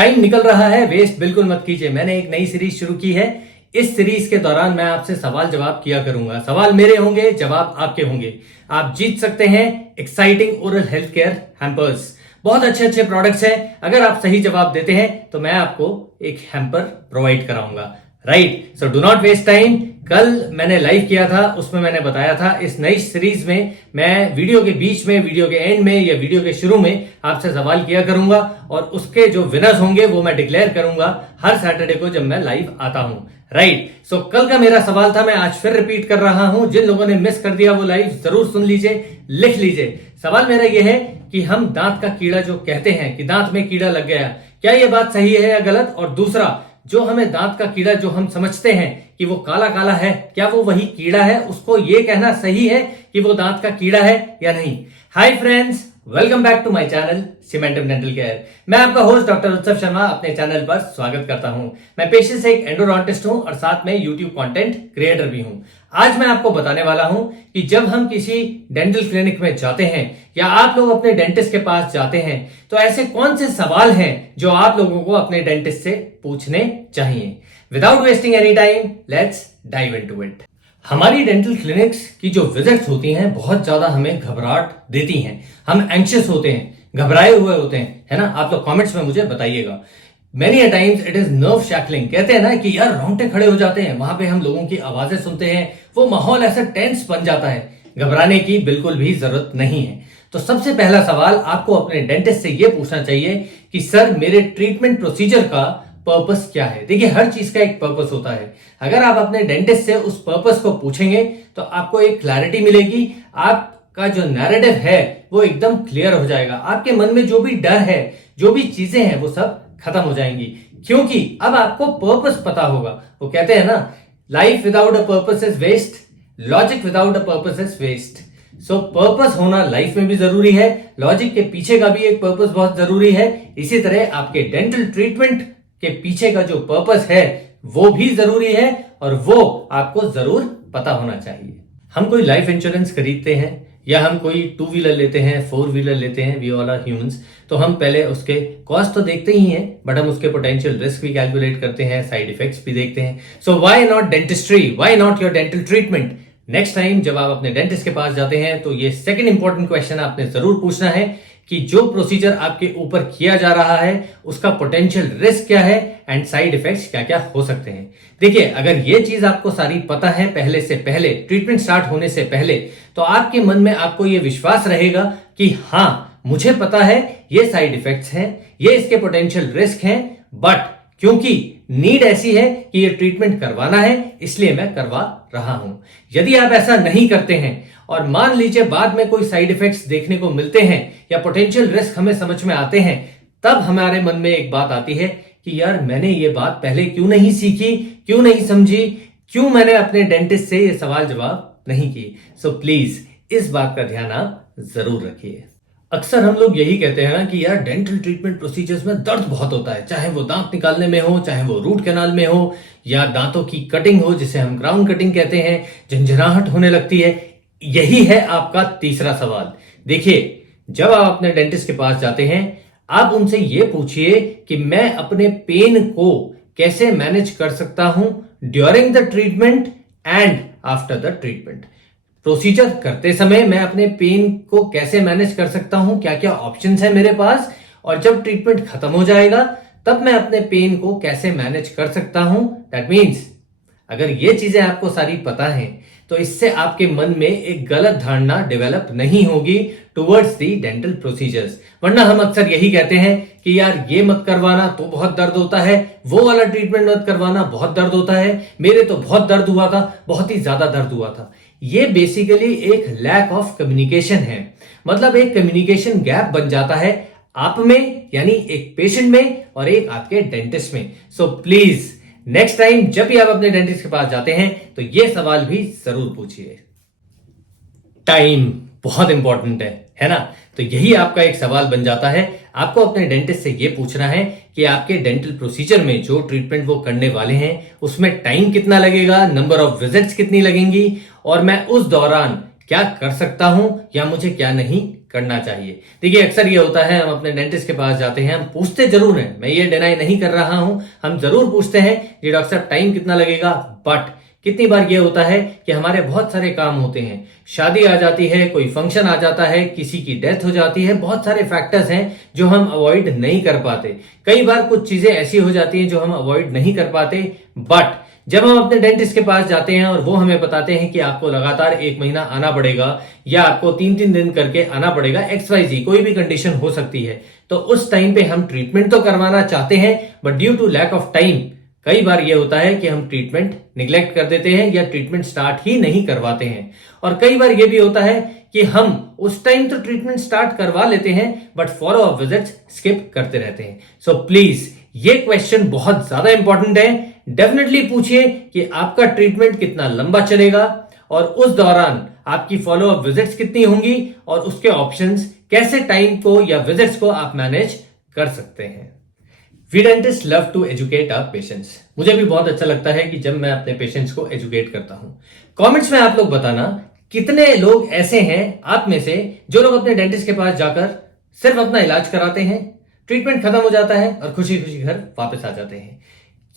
Time निकल रहा है, वेस्ट बिल्कुल मत कीजिए। मैंने एक नई सीरीज शुरू की है। इस सीरीज के दौरान मैं आपसे सवाल जवाब किया करूंगा। सवाल मेरे होंगे, जवाब आपके होंगे। आप जीत सकते हैं exciting oral health care hampers. बहुत अच्छे अच्छे प्रोडक्ट्स हैं। अगर आप सही जवाब देते हैं तो मैं आपको एक हैम्पर प्रोवाइड कराऊंगा। Right, so do not waste time. कल मैंने लाइव किया था, उसमें मैंने बताया था इस नई सीरीज में मैं वीडियो के बीच में, वीडियो के एंड में या वीडियो के शुरू में आपसे सवाल किया करूंगा और उसके जो विनर्स होंगे वो मैं डिक्लेयर करूंगा हर सैटरडे को जब मैं लाइव आता हूं। राइट, सो कल का मेरा सवाल था, मैं आज फिर रिपीट कर रहा हूं। जिन लोगों ने मिस कर दिया वो लाइव जरूर सुन लीजिए, लिख लीजिए। सवाल मेरा यह है कि हम दांत का कीड़ा जो कहते हैं कि दांत में कीड़ा लग गया, क्या यह बात सही है या गलत? और दूसरा, जो हमें दांत का कीड़ा जो हम समझते हैं कि वो काला काला है, क्या वो वही कीड़ा है? उसको ये कहना सही है कि वो दांत का कीड़ा है या नहीं? Hi friends, welcome back to my channel cementum dental care. मैं आपका होस्ट डॉक्टर उत्सव शर्मा अपने चैनल पर स्वागत करता हूं। मैं पेशे से एक एंडोडोंटिस्ट हूं और साथ में यूट्यूब कंटेंट क्रिएटर भी हूं। आज मैं आपको बताने वाला हूं कि जब हम किसी डेंटल क्लिनिक में जाते हैं या आप लोग अपने डेंटिस्ट के पास जाते हैं तो ऐसे कौन से सवाल हैं जो आप लोगों को अपने डेंटिस्ट से पूछने चाहिए। Without wasting any time, let's dive into it. हमारी डेंटल क्लिनिक्स की जो विजिट्स होती हैं बहुत ज्यादा हमें घबराहट देती हैं। हम एंक्शियस होते हैं, घबराए हुए होते हैं, है ना? आप लोग कमेंट्स में मुझे बताइएगा। Many a times it is nerve shackling. कहते हैं ना कि यार रोंगटे खड़े हो जाते हैं वहां पे हम लोगों की आवाजें सुनते हैं, वो माहौल ऐसा टेंस बन जाता है। घबराने की बिल्कुल भी जरूरत नहीं है। तो सबसे पहला सवाल आपको अपने डेंटिस्ट से यह पूछना चाहिए कि सर मेरे ट्रीटमेंट प्रोसीजर का पर्पस क्या है। देखिए, हर चीज का एक पर्पस होता है। अगर आप अपने डेंटिस्ट से उस पर्पस को पूछेंगे तो आपको एक क्लैरिटी मिलेगी। आपका जो नैरेटिव है वो एकदम क्लियर हो जाएगा। आपके मन में जो भी डर है, जो भी चीजें हैं, वो सब खत्म हो जाएंगी, क्योंकि अब आपको पर्पस पता होगा। वो कहते हैं ना, life without a purpose is waste, logic without a purpose is waste. So purpose होना लाइफ में भी जरूरी है, लॉजिक के पीछे का भी एक पर्पस बहुत जरूरी है। इसी तरह आपके डेंटल ट्रीटमेंट के पीछे का जो पर्पस है वो भी जरूरी है और वो आपको जरूर पता होना चाहिए। हम कोई लाइफ इंश्योरेंस खरीदते हैं या हम कोई 2 व्हीलर लेते हैं, 4 व्हीलर लेते हैं, वी ऑल आर ह्यूमंस, तो हम पहले उसके कॉस्ट तो देखते ही हैं, बट हम उसके पोटेंशियल रिस्क भी कैलकुलेट करते हैं, साइड इफेक्ट्स भी देखते हैं। So why not dentistry, why not your dental treatment? Next time जब आप अपने डेंटिस्ट के पास जाते हैं तो ये सेकंड इंपॉर्टेंट क्वेश्चन आपने जरूर पूछना है कि जो प्रोसीजर आपके ऊपर किया जा रहा है उसका पोटेंशियल रिस्क क्या है एंड साइड इफेक्ट्स क्या क्या हो सकते हैं। देखिए, अगर ये चीज आपको सारी पता है पहले से पहले, ट्रीटमेंट स्टार्ट होने से पहले, तो आपके मन में आपको ये विश्वास रहेगा कि हाँ, मुझे पता है ये साइड इफेक्ट्स हैं, ये इसके पोटेंशियल रिस्क हैं, बट क्योंकि नीड ऐसी है कि ये ट्रीटमेंट करवाना है इसलिए मैं करवा रहा हूं। यदि आप ऐसा नहीं करते हैं और मान लीजिए बाद में कोई साइड इफेक्ट्स देखने को मिलते हैं या पोटेंशियल रिस्क हमें समझ में आते हैं, तब हमारे मन में एक बात आती है कि यार मैंने ये बात पहले क्यों नहीं सीखी, क्यों नहीं समझी, क्यों मैंने अपने डेंटिस्ट से ये सवाल जवाब नहीं की। सो प्लीज इस बात का ध्यान आप जरूर रखिए। अक्सर हम लोग यही कहते हैं ना कि यार डेंटल ट्रीटमेंट प्रोसीजर्स में दर्द बहुत होता है, चाहे वो दांत निकालने में हो, चाहे वो रूट कैनाल में हो या दांतों की कटिंग हो जिसे हम क्राउन कटिंग कहते हैं, झंझनाहट होने लगती है। यही है आपका तीसरा सवाल। देखिए, जब आप अपने डेंटिस्ट के पास जाते हैं आप उनसे यह पूछिए कि मैं अपने पेन को कैसे मैनेज कर सकता हूं during the treatment and after the treatment. Procedure करते समय मैं अपने पेन को कैसे मैनेज कर सकता हूं, क्या क्या ऑप्शंस है मेरे पास, और जब ट्रीटमेंट खत्म हो जाएगा तब मैं अपने पेन को कैसे मैनेज कर सकता हूं। दैट मीन्स अगर ये चीजें आपको सारी पता हैं तो इससे आपके मन में एक गलत धारणा डेवलप नहीं होगी टुवर्ड्स दी डेंटल प्रोसीजर्स। वरना हम अक्सर यही कहते हैं कि यार ये मत करवाना तो बहुत दर्द होता है, वो वाला ट्रीटमेंट मत करवाना बहुत दर्द होता है, मेरे तो बहुत दर्द हुआ था, बहुत ही ज्यादा दर्द हुआ था। ये बेसिकली एक लैक ऑफ कम्युनिकेशन है। मतलब एक कम्युनिकेशन गैप बन जाता है आप में, यानी एक पेशेंट में और एक आपके डेंटिस्ट में। सो प्लीज नेक्स्ट टाइम जब भी आप अपने डेंटिस्ट के पास जाते हैं तो यह सवाल भी जरूर पूछिए। टाइम बहुत इंपॉर्टेंट है ना? तो यही आपका एक सवाल बन जाता है। आपको अपने डेंटिस्ट से यह पूछना है कि आपके डेंटल प्रोसीजर में जो ट्रीटमेंट वो करने वाले हैं उसमें टाइम कितना लगेगा, नंबर ऑफ विजिट्स कितनी लगेंगी, और मैं उस दौरान क्या कर सकता हूं या मुझे क्या नहीं करना चाहिए। देखिए अक्सर ये होता है, हम अपने डेंटिस्ट के पास जाते हैं, हम पूछते जरूर हैं, मैं ये डिनाई नहीं कर रहा हूं, हम जरूर पूछते हैं ये डॉक्टर साहब टाइम कितना लगेगा, बट कितनी बार ये होता है कि हमारे बहुत सारे काम होते हैं, शादी आ जाती है, कोई फंक्शन आ जाता है, किसी की डेथ हो जाती है, बहुत सारे फैक्टर्स हैं जो हम अवॉइड नहीं कर पाते। कई बार कुछ चीजें ऐसी हो जाती हैं जो हम अवॉइड नहीं कर पाते, बट जब हम अपने डेंटिस्ट के पास जाते हैं और वो हमें बताते हैं कि आपको लगातार 1 महीना आना पड़ेगा या आपको 3-3 दिन करके आना पड़ेगा, XYZ कोई भी कंडीशन हो सकती है, तो उस टाइम पे हम ट्रीटमेंट तो करवाना चाहते हैं, but due to lack of time कई बार यह होता है कि हम ट्रीटमेंट निग्लेक्ट कर देते हैं या ट्रीटमेंट स्टार्ट ही नहीं करवाते हैं। और कई बार यह भी होता है कि हम उस टाइम तो ट्रीटमेंट स्टार्ट करवा लेते हैं but follow up visits skip करते रहते हैं। सो प्लीज ये क्वेश्चन बहुत ज्यादा इंपॉर्टेंट है, डेफिनेटली पूछिए कि आपका ट्रीटमेंट कितना लंबा चलेगा और उस दौरान आपकी फॉलो अप विजिट्स कितनी होंगी और उसके ऑप्शंस, कैसे टाइम को या विजिट्स को आप मैनेज कर सकते हैं। We dentist love to educate our patients. मुझे भी बहुत अच्छा लगता है कि जब मैं अपने पेशेंट्स को एजुकेट करता हूं। कमेंट्स में आप लोग बताना कितने लोग ऐसे हैं आप में से जो लोग अपने डेंटिस्ट के पास जाकर सिर्फ अपना इलाज कराते हैं, ट्रीटमेंट खत्म हो जाता है और खुशी खुशी घर वापस आ जाते हैं।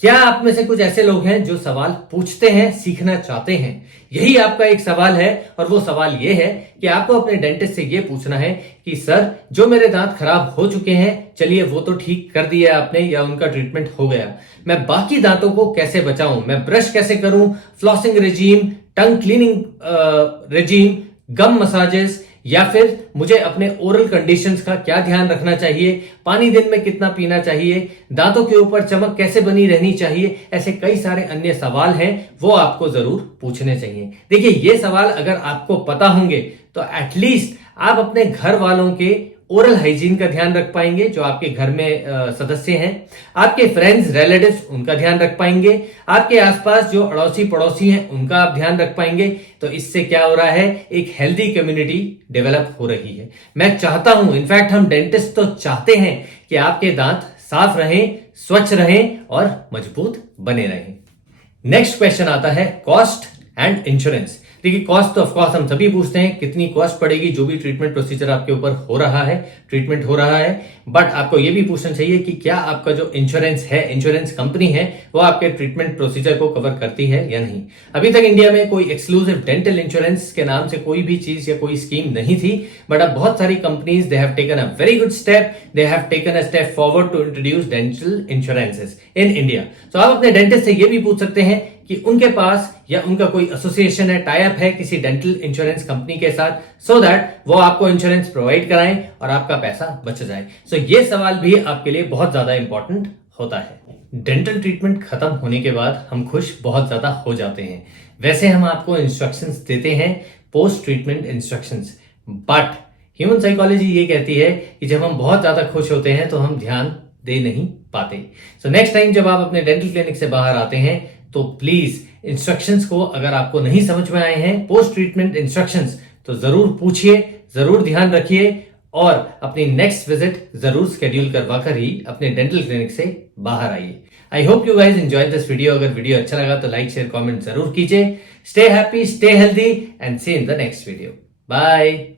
क्या आप में से कुछ ऐसे लोग हैं जो सवाल पूछते हैं, सीखना चाहते हैं? यही आपका एक सवाल है और वो सवाल ये है कि आपको अपने डेंटिस्ट से ये पूछना है कि सर जो मेरे दांत खराब हो चुके हैं, चलिए वो तो ठीक कर दिया आपने या उनका ट्रीटमेंट हो गया, मैं बाकी दांतों को कैसे बचाऊं, मैं ब्रश कैसे करूं, flossing regime, tongue cleaning regime, gum massages, या फिर मुझे अपने ओरल कंडीशंस का क्या ध्यान रखना चाहिए, पानी दिन में कितना पीना चाहिए, दांतों के ऊपर चमक कैसे बनी रहनी चाहिए, ऐसे कई सारे अन्य सवाल हैं वो आपको जरूर पूछने चाहिए। देखिए ये सवाल अगर आपको पता होंगे तो एटलीस्ट आप अपने घर वालों के ओरल हाइजीन का ध्यान रख पाएंगे, जो आपके घर में सदस्य हैं, आपके फ्रेंड्स रिलेटिव्स उनका ध्यान रख पाएंगे, आपके आसपास जो अड़ोसी पड़ोसी हैं उनका आप ध्यान रख पाएंगे। तो इससे क्या हो रहा है, एक हेल्दी कम्युनिटी डेवलप हो रही है। मैं चाहता हूं, इनफैक्ट हम डेंटिस्ट तो चाहते हैं कि आपके दांत साफ रहें, स्वच्छ रहें और मजबूत बने रहें। नेक्स्ट क्वेश्चन आता है कॉस्ट एंड इंश्योरेंस। देखिए कॉस्ट तो ऑफकोर्स हम सभी पूछते हैं, कितनी कॉस्ट पड़ेगी जो भी ट्रीटमेंट प्रोसीजर आपके ऊपर हो रहा है, ट्रीटमेंट हो रहा है, बट आपको यह भी पूछना चाहिए कि क्या आपका जो इंश्योरेंस है, इंश्योरेंस कंपनी है, वो आपके ट्रीटमेंट प्रोसीजर को कवर करती है या नहीं। अभी तक इंडिया में कोई एक्सक्लूसिव डेंटल इंश्योरेंस के नाम से कोई भी चीज या कोई स्कीम नहीं थी, बट अब बहुत सारी companies they have taken a very good step, they have taken a step forward to introduce dental insurances in India. तो आप अपने डेंटिस्ट से ये भी पूछ सकते हैं कि उनके पास या उनका कोई एसोसिएशन है, टाई अप है किसी डेंटल इंश्योरेंस कंपनी के साथ, सो दैट वो आपको इंश्योरेंस प्रोवाइड कराएं और आपका पैसा बच जाए। सो ये सवाल भी आपके लिए बहुत ज्यादा इंपॉर्टेंट होता है। डेंटल ट्रीटमेंट खत्म होने के बाद हम खुश बहुत ज्यादा हो जाते हैं। वैसे हम आपको इंस्ट्रक्शंस देते हैं, post treatment instructions, but human psychology ये कहती है कि जब हम बहुत ज्यादा खुश होते हैं तो हम ध्यान दे नहीं पाते। सो नेक्स्ट टाइम जब आप अपने डेंटल क्लिनिक से बाहर आते हैं तो प्लीज इंस्ट्रक्शंस को, अगर आपको नहीं समझ में आए हैं पोस्ट ट्रीटमेंट इंस्ट्रक्शंस, तो जरूर पूछिए, जरूर ध्यान रखिए और अपनी नेक्स्ट विजिट जरूर शेड्यूल करवाकर ही अपने डेंटल क्लिनिक से बाहर आइए। I hope you guys enjoy this video. अगर वीडियो अच्छा लगा तो लाइक, शेयर, कमेंट जरूर कीजिए। Stay happy, stay healthy and see in the next video. Bye.